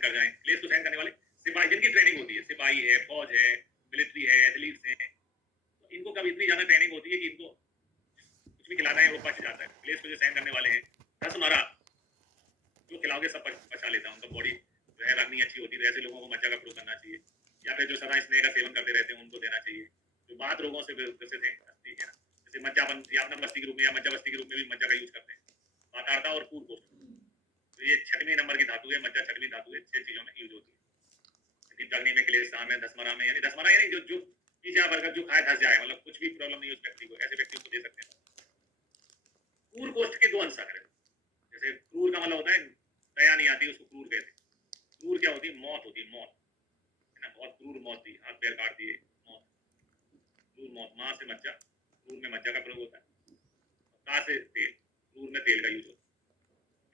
सहन कर जाएं। क्लेश को सहन करने वाले सिपाही, जिनकी ट्रेनिंग होती है, सिपाही है, फौज है, मिलिट्री है, एथलीट्स हैं, तो इनको कभी इतनी ज्यादा ट्रेनिंग होती है कि इनको कुछ भी खिलाना है वो पच जाता है। क्लेश को जो सहन करने वाले हैं, रसमरा जो खिलाओगे सब पचा लेता है, उनका बॉडी जो है रगनी अच्छी होती है। ऐसे लोगों को मज्जा का प्रयोग करना चाहिए, या फिर जो सदा स्नेह का सेवन करते रहते हैं उनको देना चाहिए। जो बात रोगों से ग्रसित हैं, ठीक है ना, जैसे मज्जाबन या अपना बस्ती के रूप में या मज्जा बस्ती के रूप में भी मज्जा का यूज करते हैं। वातारता और पूर कोष्ठ, तो ये 6वीं नंबर की धातु है, मज्जा 6वीं धातु है, 6 चीजों में यूज होती है। दीपदाग्नि में, क्लेशता में, दसमरा में, यानी दसमरा यानी जो जो पिज्जा बर्गर जो खाए धस जाए, मतलब कुछ भी प्रॉब्लम नहीं है उस व्यक्ति को, ऐसे व्यक्ति को दे सकते हैं। पूर कोष्ठ के 2 अंश है। जैसे क्रूर का मतलब होता है दया नहीं आती, उसको क्रूर कहते हैं। क्रूर क्या होती है? मौत होती है, मौत है ना, बहुत क्रूर मौत दी, हाथ पैर काट दिए, मौत, क्रूर मौत। माँ से मज्जा, क्रूर में मज्जा का प्रयोग होता है। का से तेल, क्रूर में तेल का यूज होता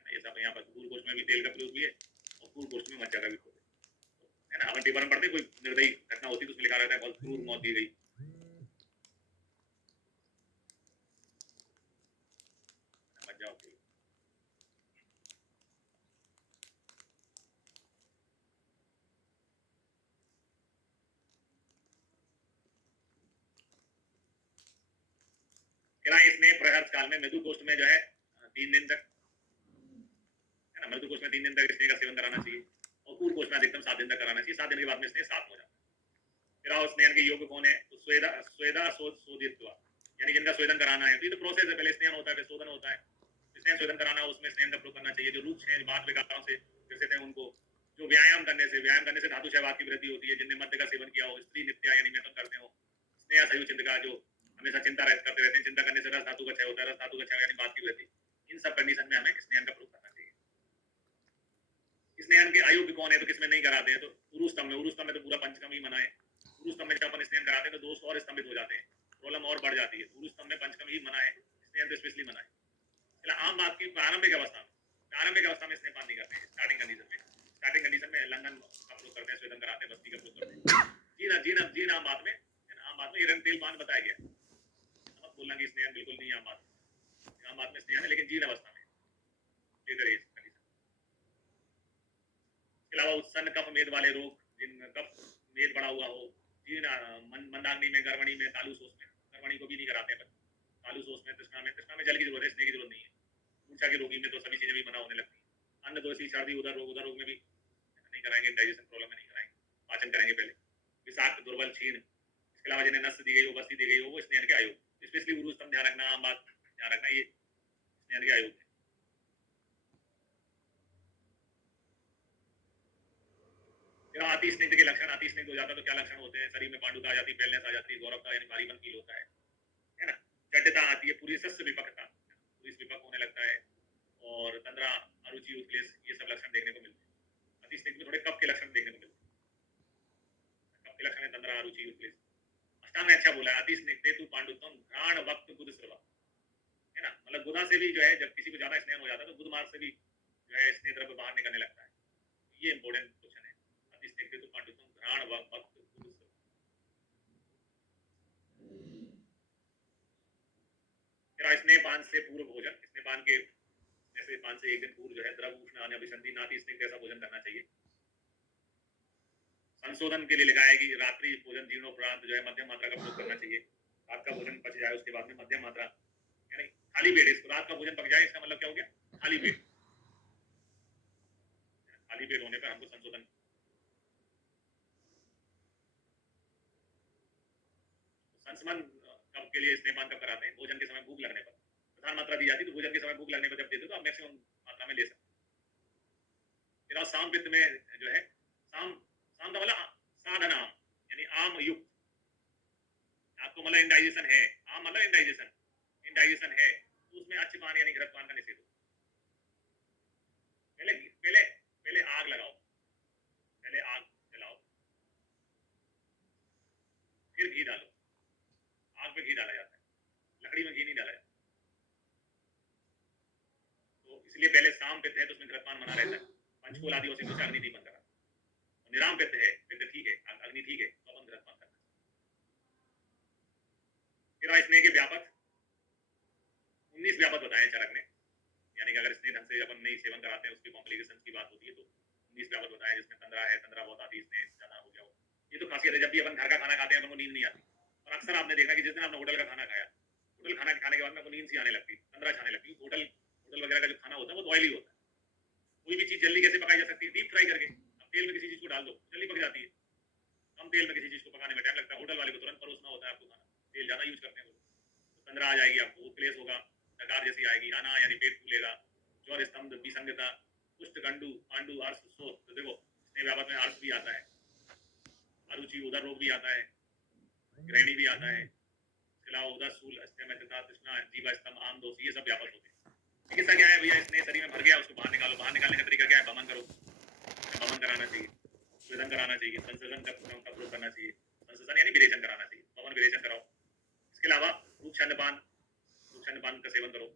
है, ये सब यहाँ पर क्रूर कोष्ठ में भी तेल का प्रयोग भी है और क्रूर कोष्ठ में मज्जा का भी प्रयोग है ना। अपन पेपर में पढ़ते, कोई निर्दयी घटना होती है तो उसमें लिखा रहता है बहुत क्रूर मौत दी गई, मज्जा होती है। इसमें प्रहर्ष काल में मृदु कोष्ठ में जो है 3 दिन तक, है ना, मृदु कोष्ठ में 3 दिन तक स्नेह का सेवन कराना चाहिए और पूर्व कोष्ठ में अधिकतम 7 दिन तक कराना चाहिए। 7 दिन के बाद में स्नेह साफ हो जाता है। फिर आओ स्नेहन के योग्य कौन है? तो स्वेदा स्वेदा शोधित्वा, यानी जिनका स्वेदन कराना है, तो ये तो प्रोसेस है, पहले स्नेहन होता है फिर शोधन होता है। स्नेहन शोधन कराना है, उसमें स्नेहन का प्रयोग करना चाहिए। जो रूक्ष हैं, बात विकारों से ग्रसित हैं, उनको जो व्यायाम करने से धातु क्षयवात की वृद्धि होती है। जिनने मद्य का सेवन किया हो, स्त्री नित्या यानी मैथुन करते हो, स्नेह सही चिंता का जो हमेशा चिंता करते रहते हैं, चिंता करने से रस धातु का क्षय होता है, रस धातु का क्षय यानी बात की वृद्धि। इन सब कंडीशन में हमें स्नेहन का प्रयोग करना चाहिए। स्नेहन के अयोग्य कौन है? तो किसमें नहीं कराते हैं? तो उरुस्तम में। उरुस्तम में तो पूरा पंचकम ही मना है। उरुस्तम में जब अपन स्नेहन कराते हैं तो दोस्त और स्तंभित हो जाते हैं, प्रॉब्लम और बढ़ जाती है। उरुस्तम में पंचकम ही मना है, स्नेहन तो स्पेशली मना है। आम बात की प्रारंभिक अवस्था में स्नेहपान नहीं करते हैं। स्टार्टिंग कंडीशन में लंघन का प्रयोग करते हैं, स्वेदन कराते हैं, बस्ती का प्रयोग करते हैं। जी ना आम बात में ये तेल पान बताया गया। मत बोलना कि स्नेहन बिल्कुल नहीं आम बात में स्नेहन है, लेकिन जीर्ण अवस्था में लेकर एज कंडीशन। इसके अलावा उत्सन्न कफ मेद वाले रोग, जिन कफ मेद बढ़ा हुआ हो, जीर्ण मंदाग्नि में, गर्वणी में, तालुशोष में, गर्वणी को भी नहीं कराते हैं, तालुशोष में, तृष्णा में जल की जरूरत है, स्नेह की जरूरत नहीं है। मूर्छा के रोगी में तो सभी चीजें भी मना होने लगती है। अन्न दोषी, सर्दी, उदर रोग में भी नहीं कराएंगे, डाइजेशन प्रॉब्लम में नहीं कराएंगे, पाचन करेंगे पहले। विषाक्त, दुर्बल, क्षीण, इसके अलावा जिन्हें नस दी गई हो, बस्ती दी गई हो, वो स्नेहन के आयोग, स्पेशली उरुस्तम ध्यान रखना, आम बात ध्यान रखना, ये स्नेहन के आयोग है। अति स्निग्ध के लक्षण, अति स्निग्ध हो जाता तो क्या लक्षण होते हैं? शरीर में पांडुता आ जाती, पेलनेस आ जाती, गौरवता यानी भारीपन फील होता है ना, जड्डता आती है, पूरी सस्य विपक्ता, पूरी विपक होने लगता है, और तंद्रा, अरुचि, उत्क्लेश, ये सब लक्षण देखने को मिलते हैं। अति स्निग्ध में थोड़े कफ के लक्षण देखने को मिलते हैं। कफ के लक्षण है तंद्रा, अरुचि, उत्क्लेश। अष्टांग में अच्छा बोला है, अति स्निग्धे तु पांडुत्वम घ्राण वक्त गुद स्रवा, है ना, मतलब गुदा से भी जो है, जब किसी को ज्यादा स्नेह हो जाता है तो गुद मार्ग से भी जो है स्नेह द्रव्य बाहर निकलने लगता है। ये इंपॉर्टेंट क्वेश्चन है। अति स्निग्धे तु पांडुत्वम घ्राण वक्त गुद स्रवा। स्नेहपान से पूर्व भोजन, स्नेहपान के जैसे 5 से 1 दिन पूर्व जो है द्रव उष्ण आने अभिसंधि नाति स्नेह जैसा भोजन करना चाहिए। संशोधन के लिए लिखा है कि रात्रि भोजन जीर्णोपरांत जो है मध्यम मात्रा का प्रयोग करना चाहिए। रात का भोजन पच जाए उसके बाद में मध्यम मात्रा, यानी खाली पेट, इसको रात का भोजन पक जाए, इसका मतलब क्या हो गया? खाली पेट। खाली पेट होने पर हमको संशोधन। संशमन कब के लिए स्नेहपान कब कराते हैं? भोजन के समय भूख लगने पर प्रधान मात्रा दी जाती है, तो भोजन के समय भूख लगने पर जब देते तो आप मैक्सिमम मात्रा में ले सकते। फिर शाम पित्त में जो है, शाम का मतलब साधना, यानी आम युक्त। आपको मतलब इंडाइजेशन है, आम मतलब इंडाइजेशन है, तो उसमें अच्छपान यानी घृतपान का निषेध हो। पहले आग लगाओ, पहले आग जलाओ, फिर घी डालो। आग पे घी डाला जाता है, लकड़ी में घी नहीं डाला जाता। तो इसलिए पहले शाम पित्त है तो उसमें घृतपान मना रहता है। पंचकोल आदि से कुछ अग्नि दीपन करा। निराम पित्त है, पित्त ठीक है, अग्नि ठीक है, तो अपन घृतपान करना। फिर स्नेह के व्यापक 19 व्यापक बताए चरक ने, यानी कि अगर स्नेह ढंग से अपन नहीं सेवन कराते हैं, उसकी कॉम्प्लिकेशंस की बात होती है तो 19 व्यापक बताया जिसमें तंद्रा है, तंद्रा बहुत आती है, इसने ज्यादा हो गया हो। ये तो खासियत है, जब भी अपन घर का खाना खाते हैं अपन को नींद नहीं आती, और अक्सर आपने देखा कि जिस दिन आपने होटल का खाना खाया, होटल खाना खाने के बाद में आपको नींद सी आने लगती, तंद्रा छाने लगती। होटल होटल वगैरह का जो खाना होता है वो ऑयली होता है। कोई भी चीज जल्दी कैसे पकाई जा सकती है? डीप फ्राई करके। अब तेल में किसी चीज को डाल दो, जल्दी पक जाती है। कम तेल में किसी चीज को पकाने में टाइम लगता है। होटल वाले को तुरंत परोसना होता है आपको खाना, तेल ज्यादा यूज करते हैं वो। तो तंद्रा आ जाएगी आपको, प्लेस होगा, डकार जैसी आएगी, आना यानी पेट फूलेगा, ज्वर स्तंभ विसंगता, कुष्ठ गंडू पांडु आर्स शोथ। तो देखो स्नेह व्यापक में आर्स भी आता है, अरुचि उदर रोग भी आता है, ग्रहणी भी आता है, इसके अलावा उदर सूल अस्थिमयता तृष्णा जीवा स्तंभ आम दोष, ये सब व्यापक होते हैं। चिकित्सा क्या है भैया? स्नेह शरीर में भर गया, उसको बाहर निकालो। बाहर निकालने का तरीका क्या है? बमन करो, बमन कराना चाहिए, स्वेदन कराना चाहिए, संशोधन का प्रयोग करना चाहिए। संशोधन यानी विरेचन कराना चाहिए, बमन विरेचन कराओ। इसके अलावा रूपछंदपान का सेवन करो।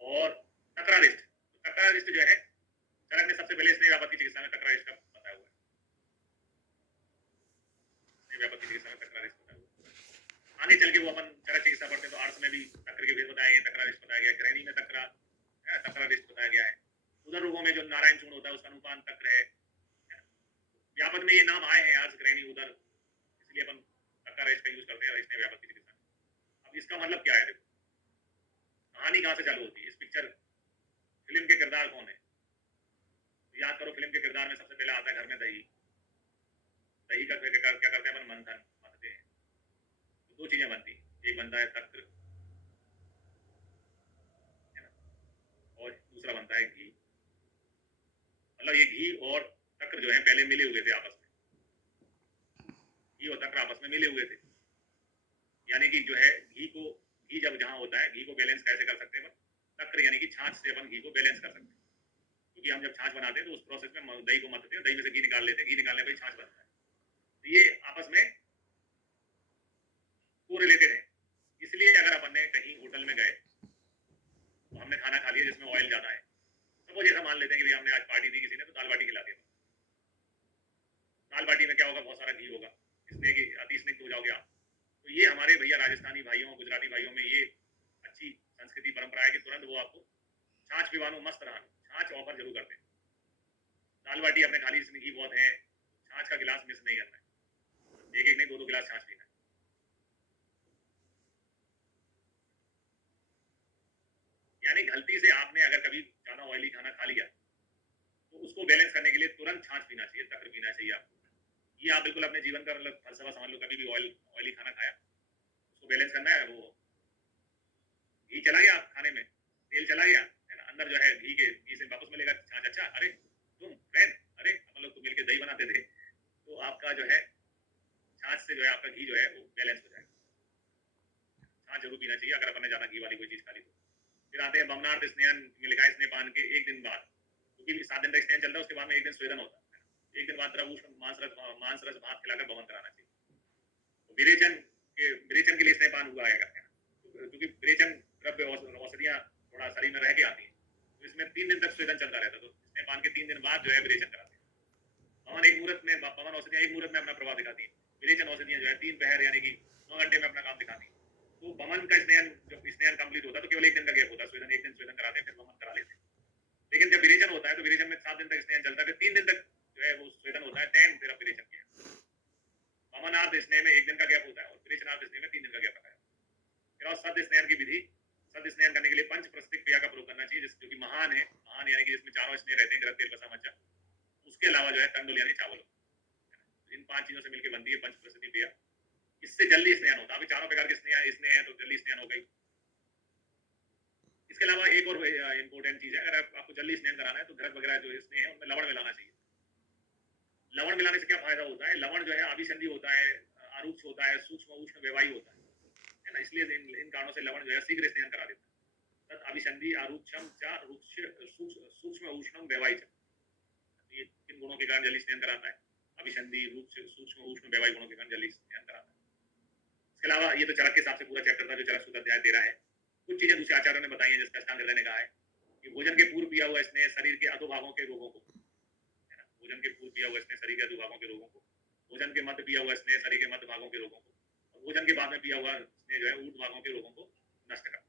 और टकरारिष्ट, टकरारिष्ट जो है चरक ने सबसे पहले स्नेह व्यापक की चिकित्सा में टकरारिष्ट का बताया हुआ है। स्नेह व्यापक की चिकित्सा में टकरारिष्ट बताया हुआ है। आगे चल के वो अपन चरक चिकित्सा पढ़ते हैं तो आर्ट्स में भी टक्कर के भेद बताए गए, टकरारिष्ट बताया गया, ग्रहणी में टकरारिष्ट बताया गया है। उधर रोगों में जो नारायण चूर्ण होता है उसका अनुपान तक्र है। व्यापक में ये नाम आए हैं आज, ग्रहणी उदर, इसलिए अपन टकरारिष्ट का यूज करते हैं स्नेह व्यापक की चिकित्सा में। अब इसका मतलब क्या है? देखो कहानी कहां से चालू होती है? इस पिक्चर फिल्म के किरदार कौन है? याद करो, फिल्म के किरदार में सबसे पहले आता है घर में दही। दही का क्या करते हैं अपन? मंथन मंथते हैं, तो दो चीजें बनती, एक बनता है तक्र, है ना, और दूसरा बनता है घी। मतलब ये घी और तक्र जो है पहले मिले हुए थे आपस में, घी और तक्र आपस में मिले हुए थे। यानी कि जो है घी जब जहां होता है, घी को बैलेंस कैसे कर सकते हैं? तक्र यानी कि छाछ से अपन घी को बैलेंस कर सकते हैं, क्योंकि हम जब छाछ बनाते हैं तो उस प्रोसेस में दही को मथते हैं, दही में से घी निकाल लेते हैं, घी निकालने पर छाछ बनता है। तो ये आपस में कोरिलेटेड है। इसलिए अगर अपन ने कहीं होटल में गए तो हमने खाना खा लिया जिसमें ऑयल ज्यादा है, सपोज ऐसा मान लेते हैं कि हमने आज पार्टी दी किसी ने, तो दाल बाटी खिला दिया। दाल बाटी में क्या होगा? बहुत सारा घी होगा, इसमें कि अति स्निग्ध हो जाओगे आप। तो ये हमारे भैया राजस्थानी भाइयों, गुजराती भाइयों में ये अच्छी संस्कृति परंपरा है कि तुरंत वो आपको छाछ पिवानो, मस्त रहनो, छाछ ऑफर जरूर करते हैं। दाल बाटी आपने खा ली, इसमें घी बहुत है, छाछ का गिलास मिस नहीं करना है, एक एक नहीं दो दो गिलास छाछ पीना है। यानी गलती से आपने अगर कभी ज्यादा ऑयली खाना खा लिया तो उसको बैलेंस करने के लिए तुरंत छाछ पीना चाहिए, तक्र पीना चाहिए आपको। ये आप बिल्कुल अपने जीवन का फलसफा समझ लो। कभी भी ऑयली खाना खाया, उसको बैलेंस करना है। वो घी चला गया खाने में, तेल चला गया है ना, अंदर जो है घी से वापस मिलेगा छाछ। अच्छा, अरे तुम फ्रेंड, अरे हम लोग तो मिलके दही बनाते थे, तो आपका जो है छाछ से जो है आपका घी जो है वो बैलेंस हो जाएगा। छाछ जरूर पीना चाहिए अगर अपन ने ज्यादा घी वाली कोई चीज खा ली तो। फिर आते हैं बमनार्थ स्नेहन में लिखा है स्नेह पान के एक दिन बाद, क्योंकि 7 दिन तक स्नेहन चलता है, उसके बाद में एक दिन स्वेदन होता है। एक दिन बाद द्रवूष्ण मांस रस भात खिलाकर बमन कराना चाहिए। तो विरेचन के लिए स्नेह पान हुआ है, क्योंकि विरेचन द्रव्य औषधियां थोड़ा शरीर में रह के आती है, तो इसमें 3 दिन तक स्वेदन चलता रहता है। तो स्नेह पान के 3 दिन बाद जो है विरेचन कराते हैं। पवन औषधियां एक मुहूर्त में अपना प्रभाव दिखाती है, विरेचन औषधियां जो है 3 पहर यानी कि 9 घंटे में अपना काम दिखाती है। तो बमन का स्नेहन, जब स्नेहन कंप्लीट होता है तो केवल एक दिन का गैप होता है, स्वेदन एक दिन स्वेदन कराते हैं, फिर बमन करा लेते हैं। लेकिन जब विरेचन होता है तो विरेचन में 7 दिन तक स्नेहन चलता है, फिर 3 दिन तक जो है वो स्वेदन होता है, दैन फिर विरेचन किया। बमनार्थ स्नेह में 1 दिन का गैप होता है और विरेचनार्थ स्नेह में 3 दिन का गैप रखा है। फिर और सद्य स्नेहन की विधि, सद्य स्नेहन करने के लिए पंच प्रस्तिक क्रिया का प्रयोग करना चाहिए, जो कि महान है। महान यानी कि जिसमें चारों स्नेह रहते हैं, घृत तेल बसा मज्जा। उसके अलावा जो है तंडुल यानी चावल, इन 5 चीजों से मिलकर बनती है पंच प्रस्तिक क्रिया। इससे जल्दी स्नेहन होता है। अभी चारों प्रकार के स्नेह है तो जल्दी स्नेहन हो गई। इसके अलावा एक और इंपॉर्टेंट चीज है, अगर आपको जल्दी स्नेहन कराना है तो घृत वगैरह जो स्नेह है उनमें लवण मिलाना चाहिए। लवण मिलाने से क्या फायदा होता है? लवण जो है आभिसंधि होता है, आरूक्ष होता है, सूक्ष्म उष्ण व्यवाही होता है ना, इसलिए इन कारणों से लवण जो है शीघ्र स्नेहन करा देता है। तत् अभिसंधि आरूक्षम च सूक्ष्म उष्णम व्यवाही। ये किन गुणों के कारण जल्दी स्नेहन कराता है? अभिसंधि, रूक्ष, सूक्ष्म उष्ण व्यवाही गुणों के कारण जल्दी स्नेहन कराता है। इसके अलावा ये तो चरक के हिसाब से पूरा चैप्टर था, जो चरक सूत्र अध्याय 13 है। कुछ चीजें दूसरे आचार्यों ने बताई है, जिसका अष्टांग हृदय ने कहा है कि भोजन के पूर्व पिया हुआ स्नेह शरीर के अधोभागों के रोगों को, है ना, भोजन के पूर्व पिया हुआ स्नेह शरीर के अधोभागों के रोगों को, भोजन के मध्य पिया हुआ स्नेह शरीर के मध्य भागों के रोगों को, और भोजन के बाद में पिया हुआ स्नेह जो है ऊर्ध्व भागों के रोगों को नष्ट करता है।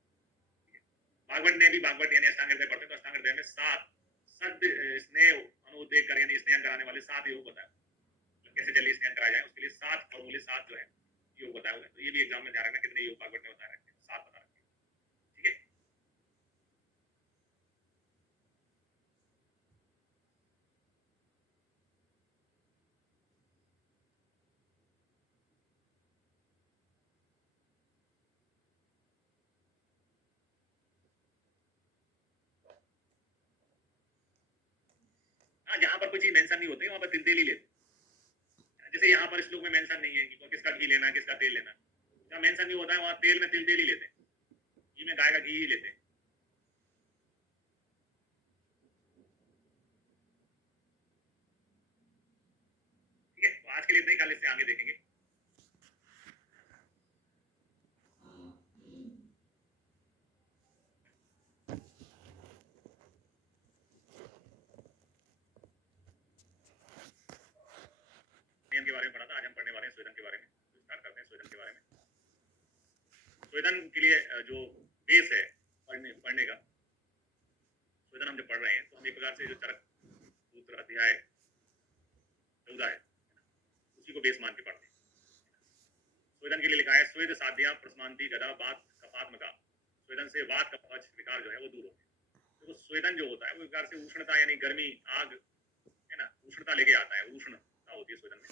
भागवत ने भी, भागवत यानी अष्टांग हृदय पढ़ते हैं तो अष्टांग हृदय में 7 सद्य स्नेह उद्वेग कर यानी स्नेहन कराने वाले 7 योग बताए, कैसे जल्दी स्नेहन कराया जाए उसके लिए 7 फॉर्मूले 7 जो है योग बताए हुए हैं। तो ये भी एग्जाम में ध्यान रखना कितने योग भागवत ने बताया रखे, 7 बता रखे, ठीक है। हाँ, जहाँ पर कोई चीज मेंशन नहीं होती वहां पर तिल तेल ही लेते, जैसे यहाँ पर श्लोक में मेंशन नहीं है कि किसका घी लेना है किसका तेल लेना है, जहाँ मेंशन नहीं होता है वहां तेल में तिल तेल ही लेते हैं, घी में गाय का घी ही लेते हैं। ठीक है, तो आज के लिए इतना ही, कल इससे आगे देखेंगे। नियम के बारे में पढ़ा था, आज हम पढ़ने वाले हैं स्वेदन के बारे में। तो स्टार्ट करते हैं स्वेदन के बारे में। स्वेदन के लिए जो बेस है पढ़ने का, स्वेदन हम जब पढ़ रहे हैं तो हम एक प्रकार से जो चरक सूत्र अध्याय 14 है उसी को बेस मान के पढ़ते हैं। स्वेदन के लिए लिखा है स्वेद साध्या प्रसमांति गदा बात कपात्मका, स्वेदन से वात कफज विकार जो है वो दूर होते हैं। तो स्वेदन जो होता है वो एक प्रकार से उष्णता यानी गर्मी आग है ना, उष्णता लेके आता है, उष्णता होती है स्वेदन में।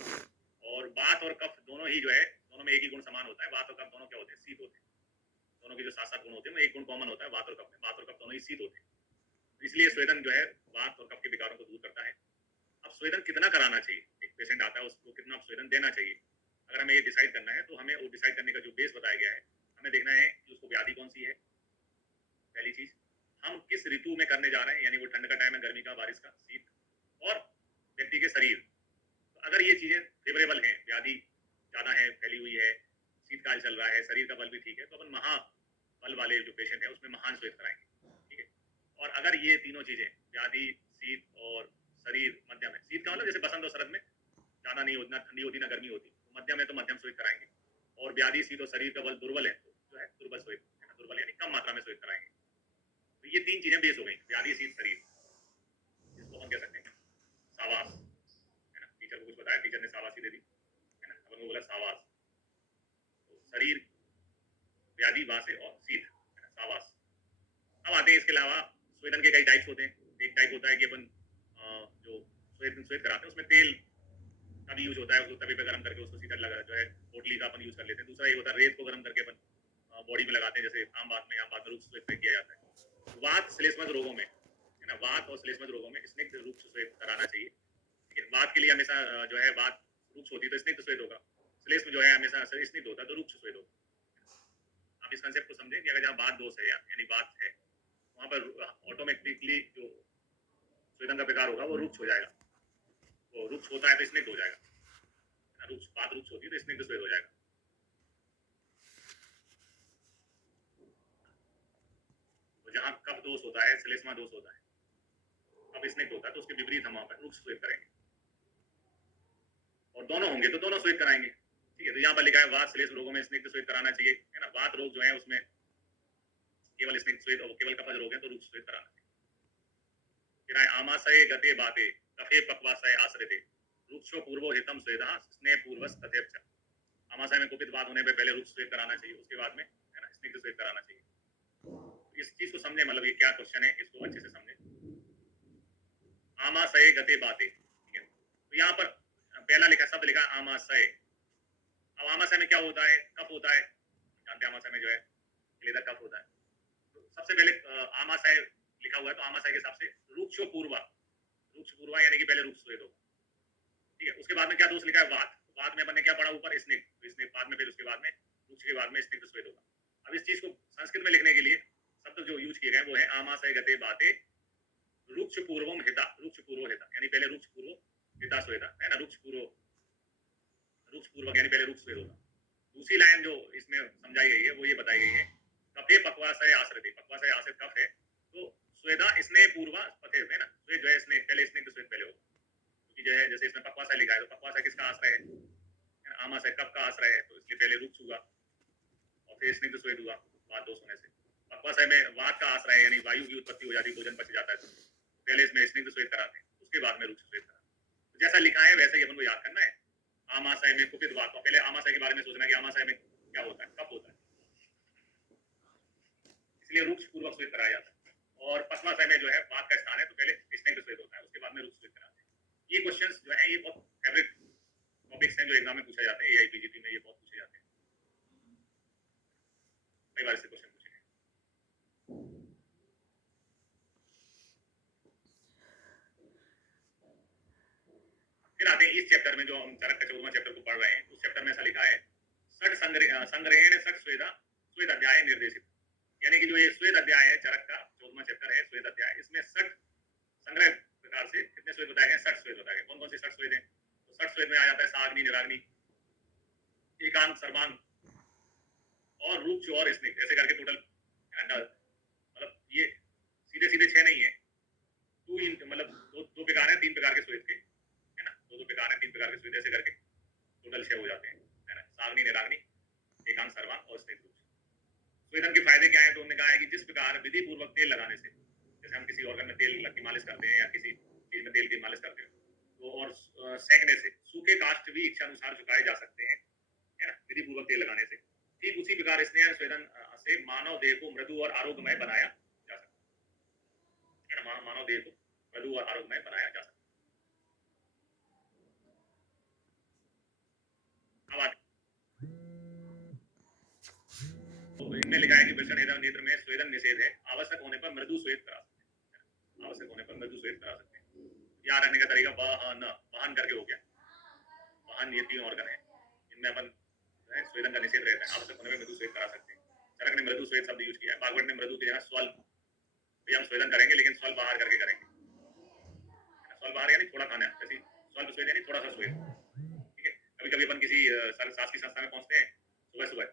और बात और कफ दोनों ही जो है, दोनों में एक ही गुण समान होता है। बात और कफ दोनों क्या होते हैं, शीत होते हैं। दोनों के जो 7-7 गुण होते हैं एक गुण कॉमन होता है बात और कफ में, बात और कफ दोनों ही शीत होते हैं। इसलिए स्वेदन जो है बात और कफ के विकारों को दूर करता है। अब स्वेदन कितना कराना चाहिए, एक पेशेंट आता है उसको कितना स्वेदन देना चाहिए, अगर हमें ये डिसाइड करना है तो हमें वो डिसाइड करने का जो बेस बताया गया है, हमें देखना है कि उसको व्याधि कौन सी है, पहली चीज, हम किस ऋतु में करने जा रहे हैं, यानी वो ठंड का टाइम है, गर्मी का, बारिश का, शीत, और व्यक्ति के शरीर। तो अगर ये चीजें फेवरेबल हैं, व्याधि ज्यादा है, फैली हुई है, शीतकाल चल रहा है, शरीर का बल भी ठीक है, तो अपन महाबल वाले जो पेशेंट है उसमें महान श्वेत कराएंगे, ठीक है। और अगर ये तीनों चीजें, व्याधि, शीत और शरीर मध्यम है, शीत का मतलब जैसे बसंत और शरद में ज्यादा नहीं होती, ना ठंडी होती ना गर्मी होती, तो मध्यम है तो मध्यम श्वेत कराएंगे। और व्याधि, शीत और शरीर का बल दुर्बल है तो जो है दुर्बल श्वेत है ना, दुर्बल यानी कम मात्रा में श्वेत कराएंगे। तो ये 3 चीजें बेस हो गई, व्याधि, शीत, शरीर, जिसको हम कह सकते हैं सावास, है ना। टीचर को कुछ बताया, टीचर ने सावासी दे दी, है ना, अपन को बोला सावास। तो शरीर, व्याधि, वासे और शीत, है ना, सावास। अब आते हैं इसके अलावा स्वेदन के कई टाइप्स होते हैं। एक टाइप होता है कि अपन जो स्वेद कराते हैं उसमें तेल का भी यूज होता है, उसको तवे पे गर्म करके उसको सीधा लगा जो है पोटली का अपन यूज कर लेते हैं। दूसरा ये होता है रेत को गर्म करके अपन बॉडी में लगाते हैं, जैसे आम बात में रूक्ष स्वेद किया जाता है। वात श्लेष्मज रोगों में, है ना, वात और श्लेष्मज रोगों में स्निग्ध रूक्ष स्वेद कराना चाहिए, ठीक है। वात के लिए हमेशा जो है वात रूक्ष होती है तो स्निग्ध स्वेद होगा, श्लेष्म जो है हमेशा स्निग्ध होता है तो रूक्ष स्वेद होगा। आप इस कंसेप्ट को समझें कि अगर जहाँ बात दोष है यानी बात है, वहां पर ऑटोमेटिकली जो स्वेदन का प्रकार होगा वो रुक्ष हो जाएगा। वो रुक्ष होता है तो स्निग्ध हो जाएगा, रुक्ष बात रुक्ष होती है तो स्निग्ध स्वेद हो जाएगा। तो जहाँ कफ दोष होता है, श्लेष्मा दोष होता है, कफ स्निग्ध होता है तो उसके विपरीत हम वहां पर रुक्ष स्वेद करेंगे। और दोनों होंगे तो दोनों स्वेद कराएंगे, ठीक है। तो यहाँ पर लिखा है वात श्लेष रोगों में स्निग्ध स्वेद कराना चाहिए, है ना। वात रोग जो है उसमें केवल स्निग्ध स्वेद और केवल कफज रोग है तो रुक्ष स्वेद कराना चाहिए। फिर आए आमाशय गते बाते कफे पक्वाशय आश्रिते रुक्षो पूर्वो हितम स्वेदः स्नेह पूर्वस तथेप्च। आमाशय में कुपित बात होने पे पहले रुक्ष स्वेद कराना चाहिए, उसके बाद में है ना स्निग्ध स्वेद कराना चाहिए। इस चीज को समझे, मतलब ये क्या क्वेश्चन है इसको अच्छे से समझे। आमाशय गते बाते, ठीक है। तो यहाँ पर पहला लिखा शब्द लिखा आमाशय। अब आमाशय में क्या होता है, कफ होता है, जानते हैं आमाशय में जो है क्लेदर कफ होता है। तो सबसे पहले आमाशय लिखा हुआ है तो आमाशय के हिसाब से रुक्षो पूर्वा, रुक्ष पूर्वा यानी कि पहले रुक्ष स्वेद होगा, ठीक है। उसके बाद में क्या दोष लिखा है, वात। वात में अपन ने क्या पढ़ा ऊपर, स्निग्ध, तो स्निग्ध बाद में, फिर उसके बाद में रुक्ष के बाद में स्निग्ध स्वेद होगा। अब इस चीज को संस्कृत में लिखने के लिए शब्द जो यूज किए गए वो है आमाशय गते बाते रुक्ष पूर्वम हिता, रुक्ष पूर्व हिता यानी पहले रुक्ष पूर्व हिता स्वेदा, है ना। रुक्ष पूर्व, रुक्ष पूर्वक यानी पहले रुक्ष स्वेद होगा। दूसरी लाइन जो इसमें समझाई गई है वो ये बताई गई है कफे पक्वाशय आश्रित, पक्वाशय आश्रित कफ है तो स्वेदा स्नेह पूर्वा पथे, है ना। स्वेद जो है स्नेह पहले, स्निग्ध स्वेद पहले होगा, क्योंकि जो है जैसे इसमें पक्वाशय लिखा है तो पक्वाशय किसका आश्रय है, आमाशय कफ का आश्रय है, तो इसलिए पहले रुक्ष हुआ और फिर स्निग्ध स्वेद हुआ वात दोष होने से। पक्वाशय में वात का आश्रय है यानी वायु की उत्पत्ति हो जाती है, भोजन पच जाता है तो पहले इसमें स्निग्ध स्वेद कराते हैं, उसके बाद में रुक्ष श्वेत करार। तो जैसा लिखा है वैसे ही अपन को याद करना है। आमाशय में कुपित वात, पहले आमाशय के बारे में सोचना कि आमाशय में क्या होता है, कब होता है, इसलिए रुक्ष पूर्वक श्वेत कराया जाता है। और पद्माशय में जो है वात का स्थान है, तो पहले स्निग्ध श्वेत होता है, उसके बाद में रुक्ष श्वेत कराते हैं। ये क्वेश्चंस जो है ये बहुत फेवरेट टॉपिक्स हैं जो एग्जाम में पूछे जाते हैं, एआईपीजीटी में ये बहुत पूछे जाते हैं, कई बार इससे क्वेश्चन पूछे गए। फिर आते हैं इस चैप्टर में, जो हम चरक का 14वां चैप्टर को पढ़ रहे हैं, उस चैप्टर में ऐसा लिखा है षट संग्रहेण षट स्वेदा स्वेद अध्याय निर्देशित, यानी कि जो ये स्वेद अध्याय है चरक का 14वां चैप्टर है स्वेद अध्याय, इसमें षट संग्रह प्रकार से कितने स्वेद बताए गए, 60 स्वेद बताए गए। कौन कौन से 60 स्वेद हैं? तो 60 स्वेद में आ जाता है साग्नि, निराग्नि, एकांत, सर्वांग और रूक्ष और स्निग्ध, ऐसे करके टोटल मतलब ये सीधे सीधे 6 नहीं है, मतलब दो प्रकार है, 3 प्रकार के स्वेद के, है ना, दो प्रकार है, 3 प्रकार के स्वेद, ऐसे करके टोटल 6 हो जाते हैं, है ना, साग्नि, निराग्नि, एकांत, सर्वांग और स्निग्ध रूक्ष। स्वेदन के फायदे क्या है? तो उन्होंने कहा है कि जिस प्रकार विधि पूर्वक तेल लगाने से, जैसे हम किसी ऑर्गन में तेल की मालिश करते हैं या किसी चीज में तेल की मालिश करते हैं, तो और सेकने से सूखे काष्ठ भी इच्छा अनुसार झुकाए जा सकते हैं, है ना, विधि पूर्वक तेल लगाने से, ठीक उसी प्रकार स्नेह स्वेदन से मानव देह को मृदु और आरोग्यमय बनाया जा सकता है, ना, मानव देह को मृदु और आरोग्यमय बनाया जा सकता है। अब तो इनमें लिखा है कि वृषण नेत्र में स्वेदन निषेध है, आवश्यक होने पर मृदु स्वेद करा सकते हैं, आवश्यक होने पर मृदु स्वेद करा सकते हैं। याद रखने का तरीका वाहन, वाहन करके हो गया, वाहन ये 3 ऑर्गन है, इनमें अपन स्वेदन का निषेध रहता है, आवश्यक होने पर मृदु स्वेद करा सकते हैं। चरक ने मृदु स्वेद शब्द यूज किया है, भागवत ने मृदु की जगह स्वल, हम स्वेदन करेंगे लेकिन स्वल बाहर करके करेंगे, स्वल बाहर यानी थोड़ा खाना, जैसे स्वल्प स्वेद यानी थोड़ा सा स्वेद, ठीक है। कभी कभी अपन किसी शासकीय संस्था में पहुंचते हैं सुबह सुबह,